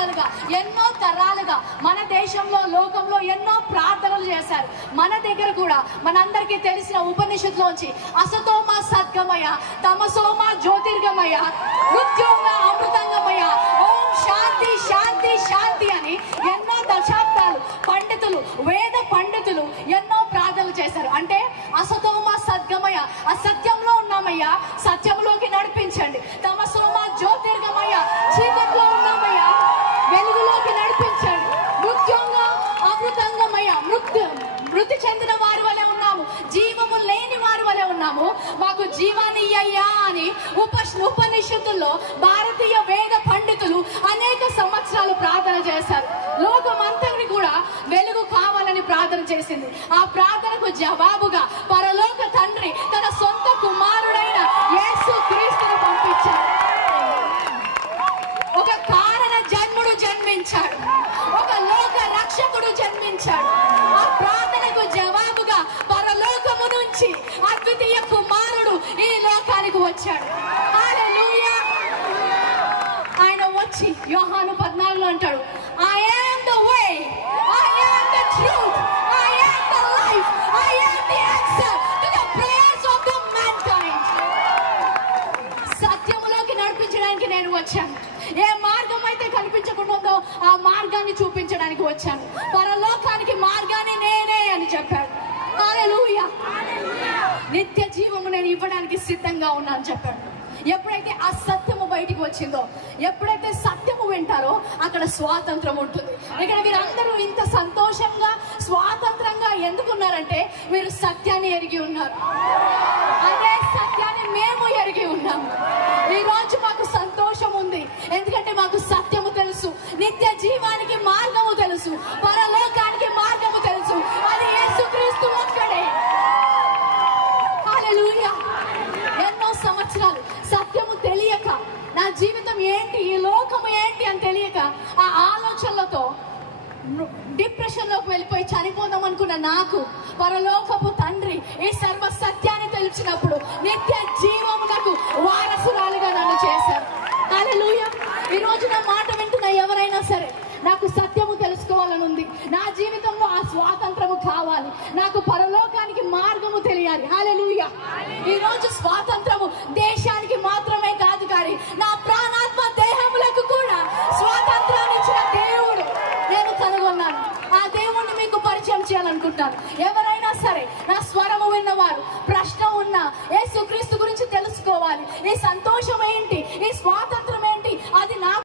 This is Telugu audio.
సంవత్సరాలుగా, ఎన్నో తరాలుగా మన దేశంలో, లోకంలో ఎన్నో ప్రార్థనలు చేశారు. మన దగ్గర కూడా మనందరికీ తెలిసిన ఉపనిషత్తులోంచి అసతోమ సద్గమయ, తమసోమ జ్యోతిర్గమయ, మృత్యోంగ అమృతంగమయ, ఓం శాంతి శాంతి శాంతి అని ఎన్నో దశాబ్దాలు పండితులు, వేద పండితులు ఎన్నో ప్రార్థనలు చేశారు. అంటే అసతోమ సద్గమయ, అసత్యంలో ఉన్నామయ్యా, సత్యంలోకి నడిపించండి. తమసోమ జ్యోతిర్గమయ, చీకట్లో ఉన్నామయ్యా, వెలుగులోకి నడిపించండి. మృత్యోంగ అమృతంగమయ, మృతి చెందిన వారి వలె ఉన్నాము, జీవము లేని వారి వలె ఉన్నాము, మాకు జీవాన్ని ఇయ్యయ్యా అని ఉపనిషత్తుల్లో భారతీయ వేద పండితులు అనేక సంవత్సరాలు ప్రార్థన చేశారు. లోకమంతని కూడా వెలుగు కావాలని ప్రార్థన చేసింది. ఆ ప్రార్థనకు జవాబుగా పరలోక తండ్రి తన సొంత కుమారుడైన యేసు క్రీస్తును పంపించాడు. ఒక కారణ జన్ముడు జన్మించాడు, ఒక లోక రక్షకుడు జన్మించాడు. ఆ ప్రార్థనకు జవాబుగా పరలోకము నుంచి అద్వితీయ కుమారుడు ఈ లోకానికి వచ్చాడు. హల్లెలూయా. ఆయన వచ్చి యోహాను 14లో అంటాడు, I am the way, I am the truth, I am the life, I am the answer to the prayers of the mankind. సత్యములోకి నడిపించడానికి నేను వచ్చాను. ఏ మార్గం అయితే కనిపించకుండా ఉందో ఆ మార్గాన్ని చూపించడానికి వచ్చాను. పరలోకానికి మార్గాన్ని నేనే అని చెప్పాడు. హల్లెలూయా. నిత్య జీవము నేను ఇవ్వడానికి సిద్ధంగా ఉన్నాను చెప్పాడు. ఎప్పుడైతే ఆ సత్యము బయటికి వచ్చిందో, ఎప్పుడైతే సత్యము వింటారో అక్కడ స్వాతంత్రం ఉంటుంది. ఇక్కడ వీరందరూ ఇంత సంతోషంగా స్వాతంత్రంగా ఎందుకున్నారంటే వీరు సత్యాన్ని ఎరిగి ఉన్నారు. అదే సత్యాన్ని మేము ఎరిగి ఉన్నాము. ఈ రోజు మాకు సంతోషం ఉంది, ఎందుకంటే మాకు సత్యము తెలుసు, నిత్య జీవానికి మార్గము తెలుసు, పరలోకానికి మార్గము తెలుసు. అది యేసుక్రీస్తు ఒక్కడే. హల్లెలూయా. ఎన్నో సంవత్సరాలు సత్యము తెలియక, నా జీవితం ఏంటి, ఈ లోకము ఏంటి అని తెలియక ఆ ఆలోచనలతో డిప్రెషన్ లోకి వెళ్ళిపోయి చనిపోదాం అనుకున్న నాకు పరలోకపు తండ్రి ఈ సర్వ సత్యాన్ని తెలిసినప్పుడు నిత్య జీవమునకు వారసురాలుగా నన్ను చేశారు. హల్లెలూయా. ఈ రోజు నా మాట వింటున్న ఎవరైనా సరే, నాకు సత్యము తెలుసుకోవాలని ఉంది, నా జీవితంలో ఆ స్వాతంత్రము కావాలి, నాకు పరలోకానికి మార్గము తెలియాలి. హల్లెలూయా. ఈ రోజు స్వాతంత్రము దేశానికి